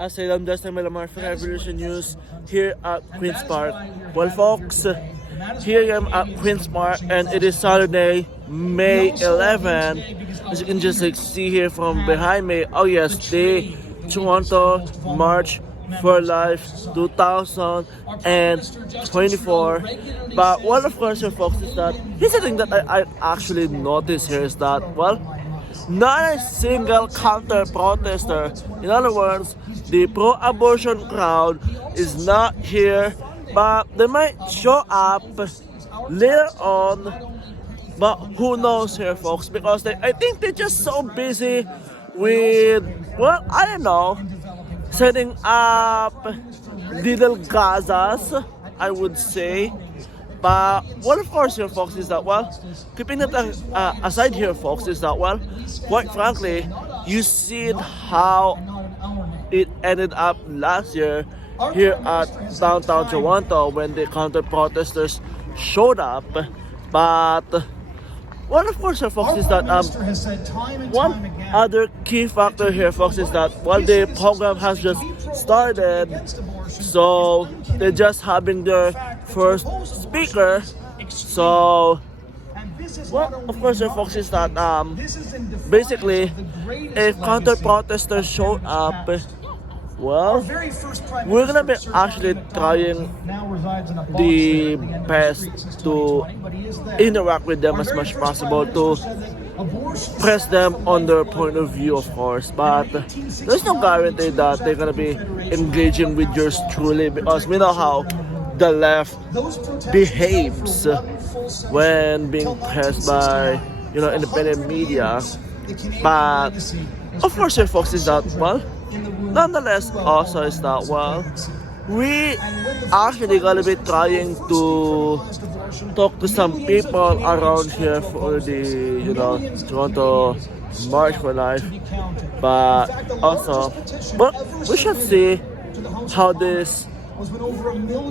Asylum Justin Melamar for Revolution News here at Queen's Park. Well, folks, here I am at Queen's Park, and it is Saturday, May 11. As you can just see here from behind me, oh yes, the Toronto March for Life 2024. But one of course, folks, is that here's the thing that I actually noticed here is that, well, not a single counter-protester. In other words, the pro-abortion crowd is not here, but they might show up later on. But who knows here, folks, because I think they're just so busy with, well, I don't know, setting up little Gazas, I would say. But what of course here, folks, is that, well, keeping that aside here, folks, is that, well, quite frankly, you see how it ended up last year here at downtown Toronto when the counter-protesters showed up. But what of course here, folks, is that one other key factor here, folks, is that, well, the program has just started, so they're just having their first speaker. So what of course here, folks, is that basically if counter-protesters showed up, well, we're gonna be actually trying the best to interact with them as much as possible, to press them on their point of view, of course. But there's no guarantee that they're gonna be engaging with yours truly, because we know how the left behaves when being pressed by, you know, independent media. But of course here, folks, is that, well, nonetheless also is that, well, we actually gonna be trying to talk to some people around here for the, you know, Toronto March for Life. But also, but we should see how this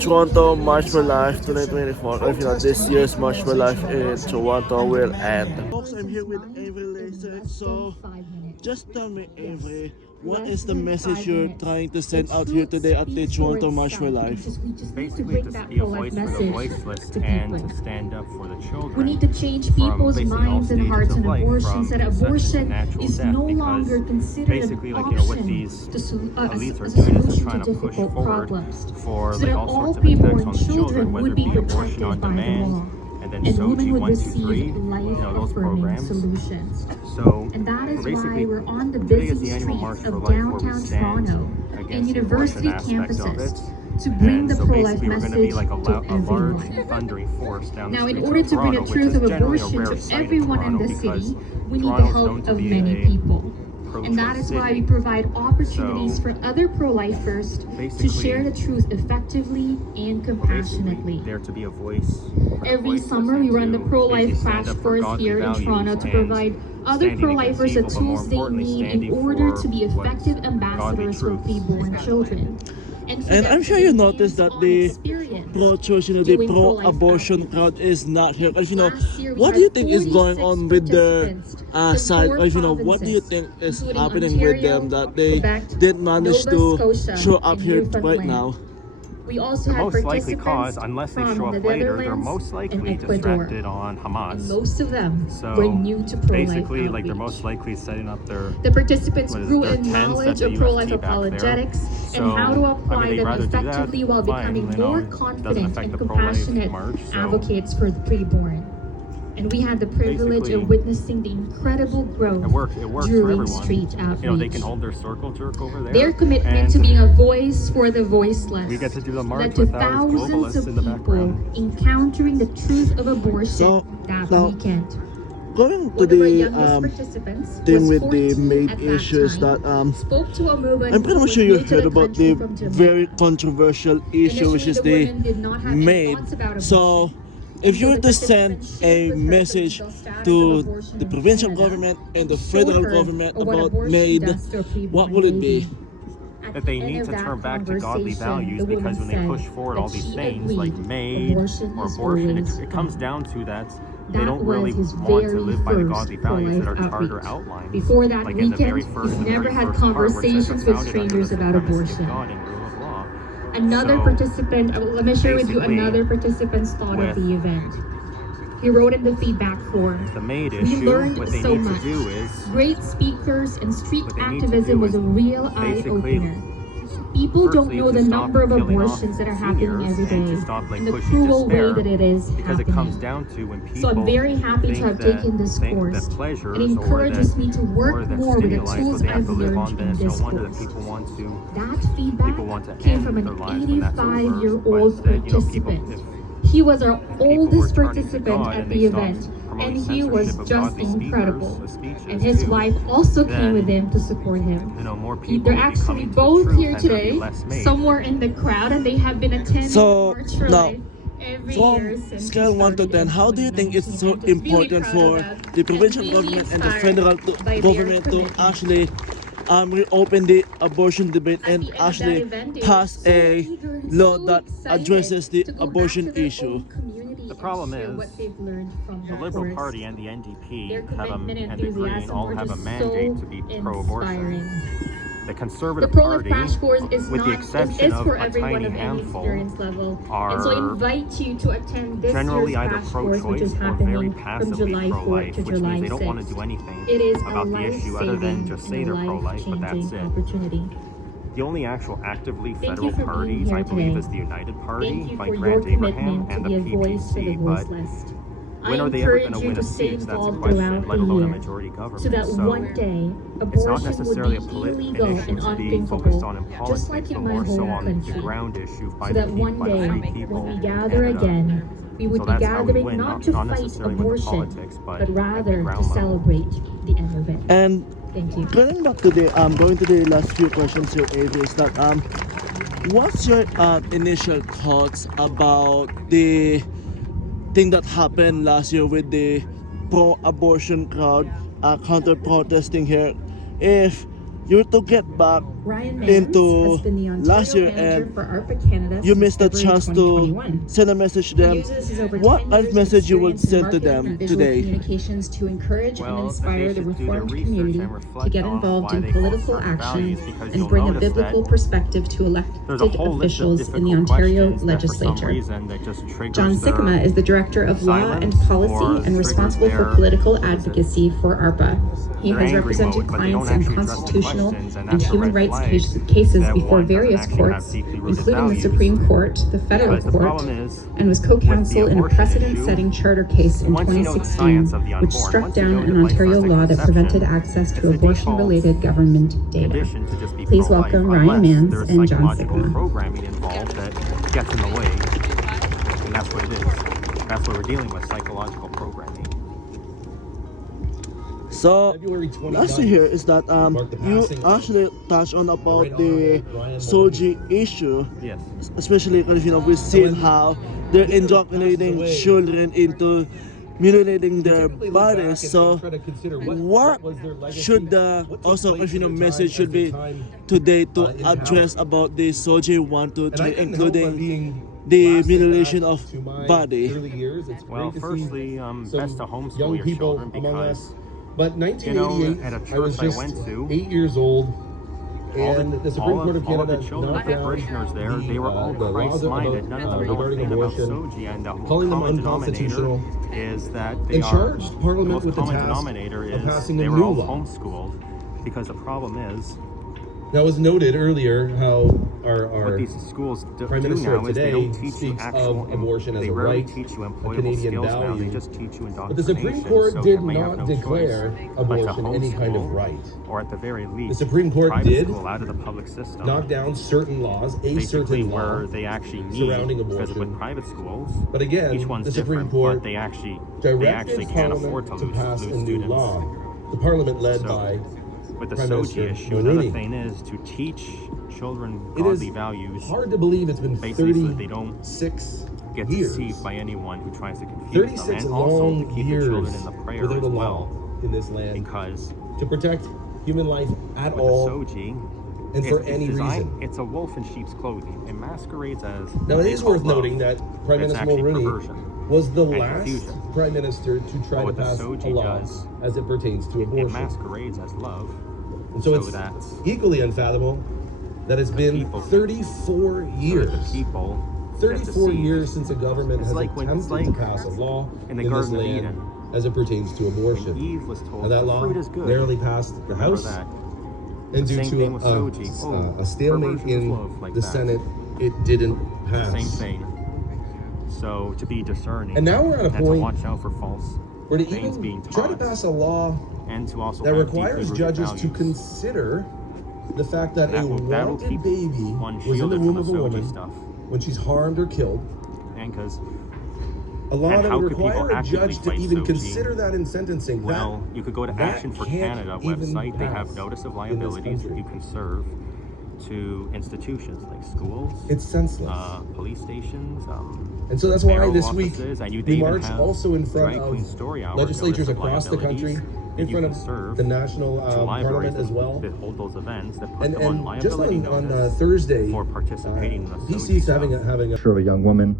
Toronto March for Life 2024, or if you know, this year's March for Life in Toronto will end. Folks, I'm here with Avery Laser. So just tell me, Avery, what is the message you're trying to send out here today at the Toronto March for Life? Basically, to be a voice for the voiceless and to stand up for the children. We need to change people's minds and hearts on abortion, so that abortion is no longer considered an option elites are doing is trying to push forward for so that all all sorts of attacks preborn on the children, whether would it be be abortion on protected by the demand, law. and then And SOGI women would 1, 2, 3, receive those life-affirming programs. solutions. So And that is why basically, we're on the today is busy the annual March streets for of Life, where we downtown stand Toronto against and the university abortion aspect of campuses it. to bring And the so pro-life basically, we're going to be message like a to large everyone. thundering force down the Now, in streets order of to bring Toronto, the truth which of is generally a abortion rare to sight in everyone in Toronto the because city, we need the Toronto's known help to of be many a people. And that pro-choice is why we city. provide opportunities So, for other pro-lifers to basically, share the truth effectively and Basically, compassionately. there to be a voice. for the Every voiceless summer, we and run the to pro-life basically crash stand up for course godly here in values Toronto to and provide other standing pro-lifers the against evil, but more tools they importantly, need in standing order for to be what effective godly ambassadors for truth preborn is. children. And, so And that I'm sure they you can noticed that hands-on the experience pro-choice, you know, the doing pro-life pro-abortion activities. crowd is not here. Because, you know, Last year, we what had do you think is going 46 on with their participants from side? 4 Or, you know, what do you provinces, think is including happening with them Ontario, that they Quebec, didn't manage Nova to Scotia, show up and here right Newfoundland. now? We also The had most likely participants cause, unless they from show the up later, they're Netherlands most and likely Ecuador. distracted on Hamas. And most of them So were new to pro-life basically, like they're outreach. most likely setting up their The participants what is it, grew their in tents at knowledge the of pro-life UFT back there. apologetics So, and how to apply they'd them rather do that, effectively while fine, becoming you know, more it doesn't confident affect and the pro-life compassionate march, so advocates for the preborn. And we had the privilege basically, of witnessing the incredible growth it works for during everyone. street outreach. You know, they can hold their circle jerk over there. Their commitment and to being a voice for the voiceless we get to do the march led to without thousands globalists of in the people background. encountering the truth of abortion So, that now, weekend. Going to One of our the youngest participants thing was with the 14 maid at that issues time, that spoke to a movement I'm pretty who much was sure you new to heard the about country the from Jamaica. very controversial issue, which Initially, is the the woman did not have any maid. thoughts about So abortion. if you So were the to send participants a shared with her the message legal status to of abortion the in provincial Canada, government and the showed federal her government what about abortion maid, does to a preborn what would it be? baby. At That the they end need of to that turn back to godly conversation, values, the woman because when they said push forward that all these she things like agreed maid abortion or is abortion, always it comes wrong. down to that they That don't was really his want to very live by the first godly values that pro-life are charter outreach. outlined. Before that Like in the very weekend, first, he's the never very had first part where it says conversations it's with founded under strangers the about supremacy of abortion. God and rule of law. Another So, participant, let me share with you basically, another participant's thought of with the event. He wrote in the feedback form, the maid "We issue, learned what they so need much. to do is Great speakers and street what they need to activism do was is a real basically eye-opener. People don't firstly know to the stop number of killing off abortions that are happening seniors every and day to stop like and the pushing cruel way despair, that it is because it comes happening. down to when people So I'm very happy to have taken this think course. that pleasures It encourages me to or work that more with the stimuli is what tools they have I've to live on, learned then in it's no this wonder that course. people want to That feedback came end from their an lives when that's over. 85-year-old But instead, you know, people, participant. He was our if people were oldest turning to participant God at and the they stopped event, and promoting he was censorship of just godly speakers incredible. with speeches And his too, wife also came with then him to support him. you know more people They're would be actually coming to the both truth here and there'd be today, less made. somewhere in the crowd, and they have been attending So, March for now, Life every from year since scale 1 to 10, how do you think it's so important for the provincial government and the federal government to actually reopen the abortion debate and actually pass a law that addresses the abortion issue? The problem is, the Liberal Party and the NDP and the Green all have a mandate to be pro-abortion. The Conservative Party, with the exception of a tiny handful, are generally either pro-choice or very passively pro-life, which means they don't want to do anything about the issue other than just say they're pro-life, but that's it. The only actual actively federal parties, I believe, is the United Party by Grant Abraham and the PPC, but when are they ever going to win a seat? That's a question, let alone a majority government. So that one day, it's not abortion necessarily would an be illegal issue and to be focused on in unthinkable, politics, just like but in my more so home on the country. ground issue by So the that one by the day, free people when we in gather Canada. again, we would So be that's how we gathering win, not to not fight necessarily with the abortion, politics, but at the rather ground to level. celebrate the end of it. And Thank you. going back to the going to the last few questions here, Avery, is that what's your initial thoughts about the thing that happened last year with the pro-abortion crowd counter-protesting here? If you were to get back Ryan Mans into has been the Ontario last year manager and for ARPA Canada you since missed the February chance to 2021. send a message to them, He uses his over what 10 kind of years message you would experience in send to marketing them and visual today? communications to encourage and Well, inspire they the should do their reformed research community and to reflect get on involved why in they hold political certain action values, because and you'll bring a notice that biblical perspective to there's a elected whole list of officials in the difficult Ontario questions that for some legislature. reason that just triggers John their Sikkema is the Director of Law and silence or Policy and triggers responsible for their- political what is it? advocacy for ARPA. He Their has angry represented mode, but they don't clients in actually address the constitutional questions, and and that's a human red rights flag cases that before one doesn't various actually have courts, deeply rooted including the values. Supreme Court, the federal Because the court, problem is, and was with co-counsel the in a abortion precedent-setting issue, charter case in once you know the 2016, science of the which unborn, struck once you down know an that life Ontario starts at law that prevented conception, access it's to the abortion-related government data. condition to just be Please pro-life, welcome Ryan unless Mans there's and John psychological Sikkema. programming involved that gets in the way, and that's what it is. That's what we're dealing with, psychological programming. So February 29th last here is that marked the you passing of actually touched on about Right the Honorable Ryan Soji issue, Yes. especially because we've seen how they're indoctrinating children into mutilating their typically look back bodies. and So try to consider what was their legacy, should the what took also place if in their message time should as their be time, today to in address power. about the Soji 1 to And I 3, couldn't help but including being the blasted mutilation back of to my body. early years. It's Well, great to firstly, see best some to homeschool young your people children among because, us. But 1988, at a I was church I just went to, 8 years old, all and the Supreme Court of all of Canada the children, knocked the down parishioners there, they were all the laws Christ-minded. None of them know a regarding thing about abortion, Soji, and the calling them common denominator unconstitutional, is that they and are, charged the Parliament most with the common task denominator of is passing a they were new all law. homeschooled, because the problem is, Now, it was noted earlier how what our these schools do Prime Minister now of is they today don't teach you speaks actual, of abortion as they a rarely right, teach you a employable Canadian skills now, they value. just teach you But the Supreme indoctrination, Court so did you may have not no declare choice but to abortion any kind of homeschool, right. or at the very least, The Supreme Court private did school out of the public system. Knock down certain laws, a Basically certain law. where they actually need, surrounding because abortion. with private schools, But again, each one's the Supreme different, Court but they actually directed can't afford Parliament to to pass lose a new students. law. The Parliament led So, by With the Prime Soji Minister issue, another Mulroney. thing is to teach children It is godly values, hard to believe it's been basically so that they don't 36 get years. deceived by anyone who tries to confuse them, 36 and also to long keep the years children in the prayer without as a law well, in this land because to protect human life at with all. the Soji, and for any reason. It's a wolf in sheep's clothing. It masquerades as Now, what it they is call worth love, noting that Prime but it's Minister actually Mulroney perversion. was the and last confusion. prime minister to try to What the pass a Soji law does, as it pertains to it abortion. masquerades as love. And so it's that's equally unfathomable that it's been people 34 years. the people 34 years since a government has attempted to pass a law in the this Garden of land Eden, as it pertains to abortion. when Eve was told And that the law fruit is good. narrowly passed the Remember House, that. and The due same to thing with Soji. a stalemate perversion is in love, like the that. Senate, it didn't pass. Same thing. So to be discerning And now we're at a and to point watch out for false where to things even being try to taught, pass a law and to also that have requires deeply rooted judges to values. consider the fact that a that'll wanted keep baby one was in the shielded womb from of the a Soji woman stuff. when she's harmed or killed. And because, A law and that how would could people require a actively judge to fight even Soji? consider that in sentencing. well, you could go to that Action for can't Canada even website. They have pass notice of in this liabilities that country. you can serve to institutions like schools, It's senseless. police stations, And so that's why mayoral this week offices, and we even march have also in front Drag Queen Story Hour of legislatures notice of across the country, liabilities in that you front can of serve the national to libraries parliament as well. that hold those events that put And, them on and just liability on notice Thursday, for participating in the PC Soji is stuff. having a Of a young woman,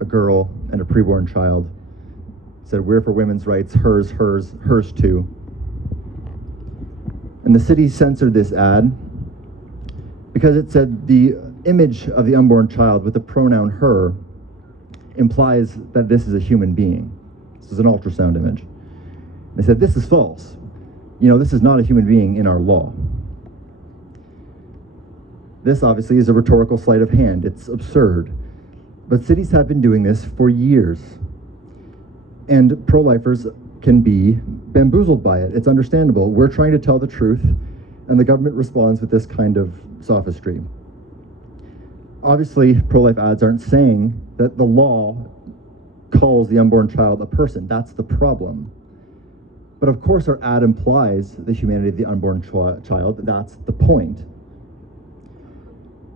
a girl, and a preborn child. Said, "We're for women's rights, hers, hers too." And the city censored this ad because it said the image of the unborn child with the pronoun her implies that this is a human being. This is an ultrasound image. They said, "This is false. You know, this is not a human being in our law." This obviously is a rhetorical sleight of hand. It's absurd. But cities have been doing this for years. And pro-lifers can be bamboozled by it. It's understandable. We're trying to tell the truth, and the government responds with this kind of sophistry. Obviously, pro-life ads aren't saying that the law calls the unborn child a person. That's the problem. But of course, our ad implies the humanity of the unborn child. That's the point.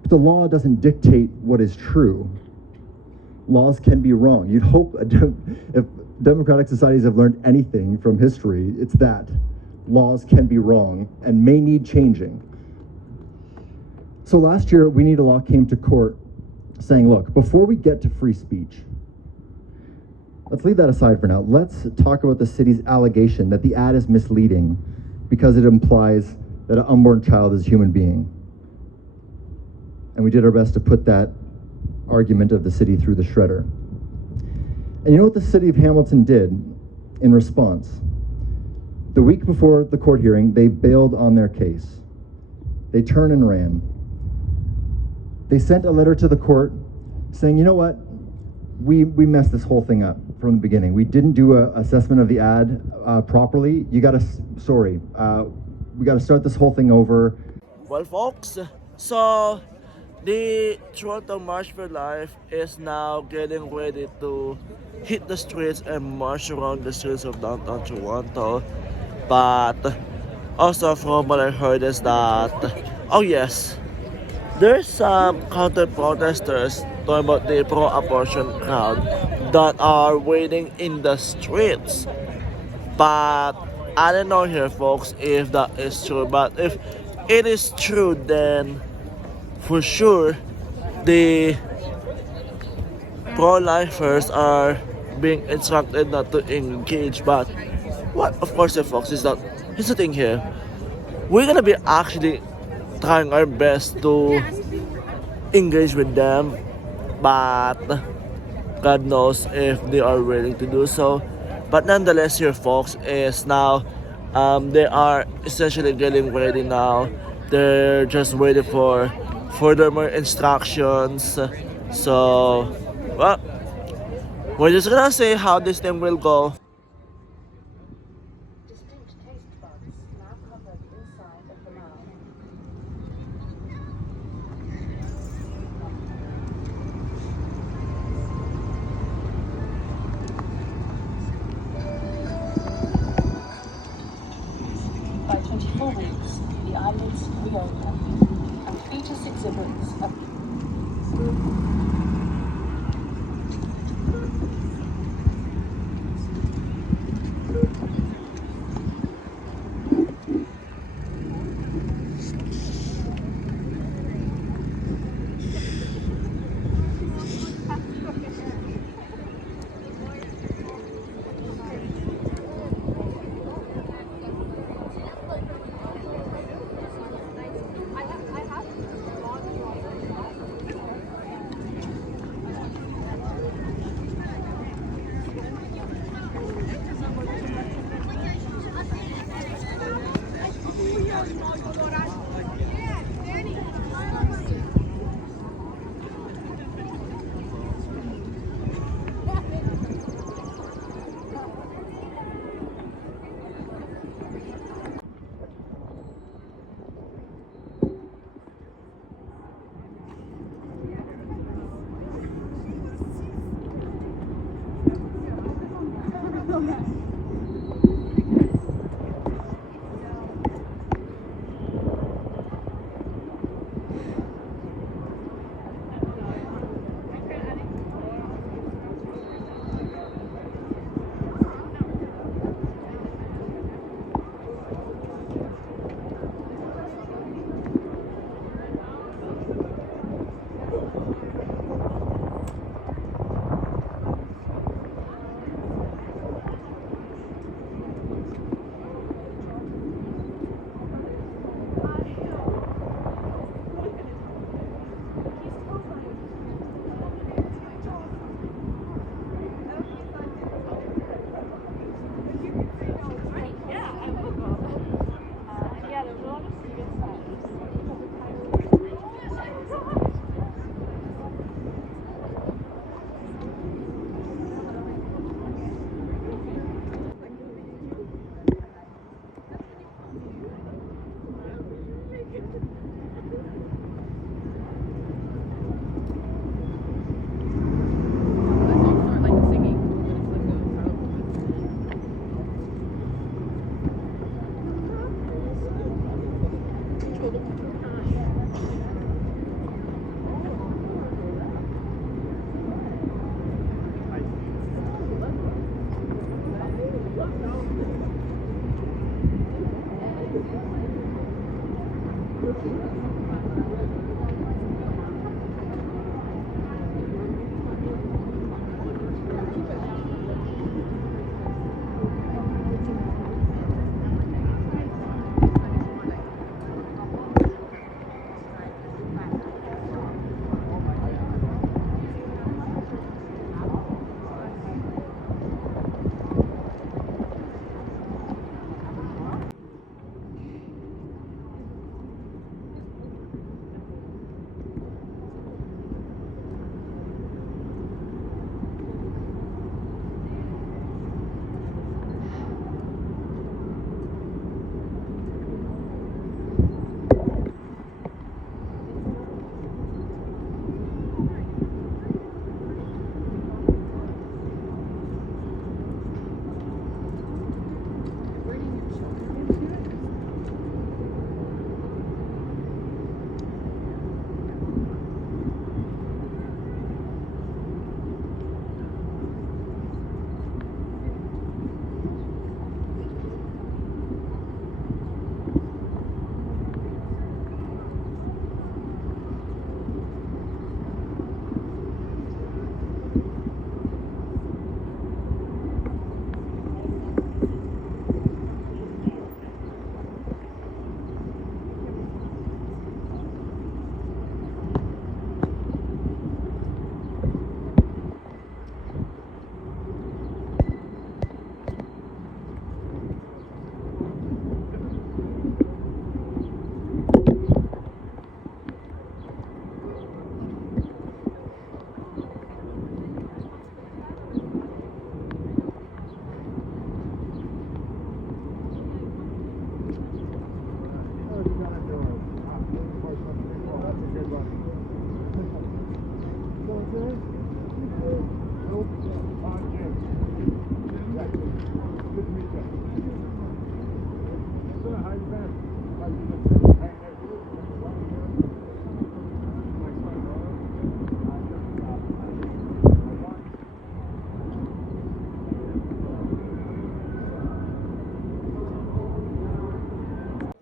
But the law doesn't dictate what is true. Laws can be wrong. You'd hope if democratic societies have learned anything from history, it's that laws can be wrong and may need changing. So last year, We Need a Law came to court saying, look, before we get to free speech, let's leave that aside for now. Let's talk about the city's allegation that the ad is misleading because it implies that an unborn child is a human being. And we did our best to put that argument of the city through the shredder. And you know what the city of Hamilton did in response? The week before the court hearing, they bailed on their case. They turned and ran. They sent a letter to the court saying, you know what? We messed this whole thing up from the beginning. We didn't do an assessment of the ad properly. We got to start this whole thing over. Well, folks, so the Toronto March for Life is now getting ready to hit the streets and march around the streets of downtown Toronto. But also from what I heard is that, oh yes, there's some counter-protesters talking about the pro-abortion crowd that are waiting in the streets. But I don't know here, folks, if that is true. But if it is true, then for sure the pro-lifers are being instructed not to engage. But what, of course, folks, is that here's the thing here. We're gonna be actually trying our best to engage with them, but God knows if they are willing to do so. But nonetheless, here, folks, is now they are essentially getting ready now. They're just waiting for further more instructions. So, well, we're just gonna see how this thing will go. Distinct taste buds now covered inside of the mouth. By 24 weeks, the eyelids reopen, and fetus exhibits a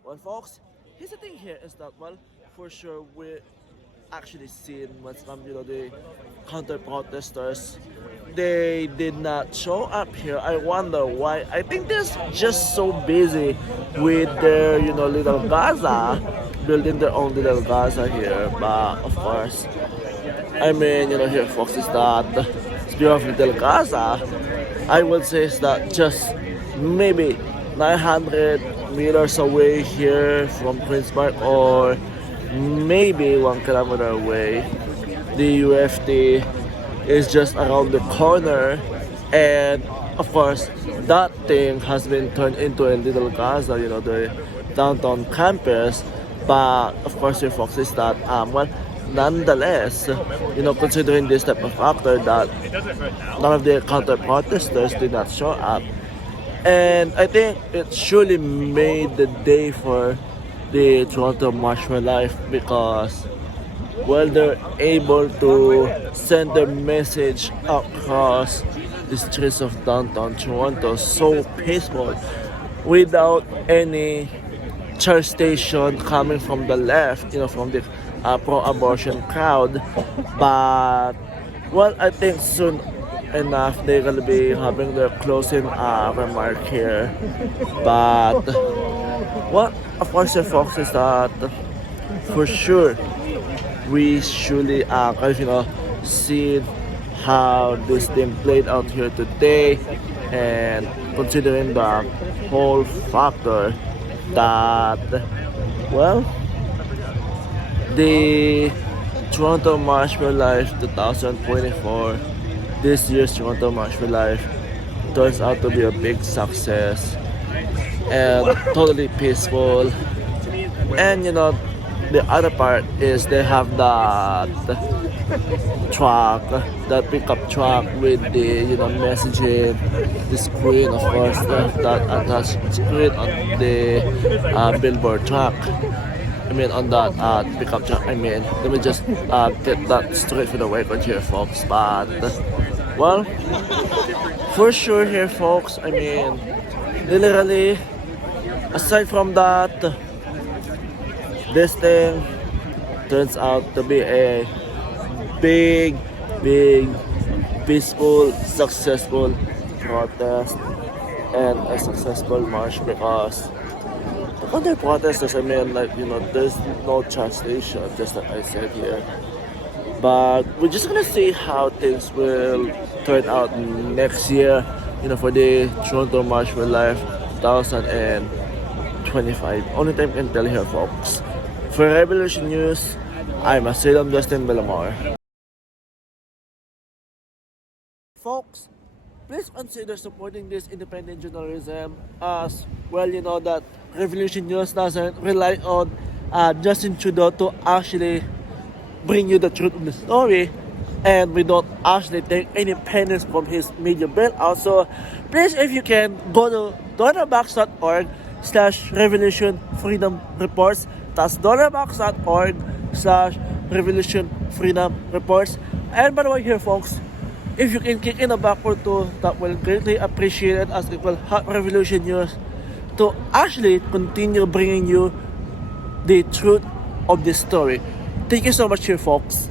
Well, folks, here's the thing here is that, well, for sure we actually seen what's the counter protesters. They did not show up here. I wonder why. I think they're just so busy with their, little Gaza, building their own little Gaza here. But of course, I mean, here, folks, is that speaking of little Gaza, I would say is that just maybe 900 meters away here from Queen's Park, or maybe 1 kilometer away, the UFT is just around the corner. And of course, that thing has been turned into a little Gaza, the downtown campus. But of course, your folks is that, well, nonetheless, considering this type of factor that none of the counter protesters did not show up, and I think it surely made the day for the Toronto March for Life, because, well, they're able to send their message across the streets of downtown Toronto so peaceful, without any charge station coming from the left, from the pro-abortion crowd. But, well, I think soon enough they're gonna be having their closing remark here. But, well, of course, the folks is that for sure we surely see how this thing played out here today, and considering the whole factor that, well, the Toronto March for Life 2024, this year's Toronto March for Life, turns out to be a big success and totally peaceful. And the other part is they have that truck, that pickup truck with the messaging, the screen, of course, that attached screen on the billboard truck. I mean, on that pickup truck. I mean, let me just get that straight for the record here, folks. But, well, for sure here, folks, I mean, literally, aside from that, this thing turns out to be a big, peaceful, successful protest and a successful march, because the counter protesters, I mean, like, you know, there's no translation, just like I said here. But we're just gonna see how things will turn out next year, you know, for the Toronto March for Life 2025. Only time can tell here, folks. For Revolution News, I'm Asylum Justin Bellamar. Folks, please consider supporting this independent journalism, as well, you know that Revolution News doesn't rely on Justin Trudeau to actually bring you the truth of the story, and we don't actually take any pennies from his media bailout. So please, if you can, go to donorbox.org/Revolution Freedom Reports. That's donorbox.org/Revolution Freedom Reports. And by the way here, folks, if you can kick in a buck or two, that will greatly appreciate it, as it will help Revolution News to actually continue bringing you the truth of this story. Thank you so much here, folks.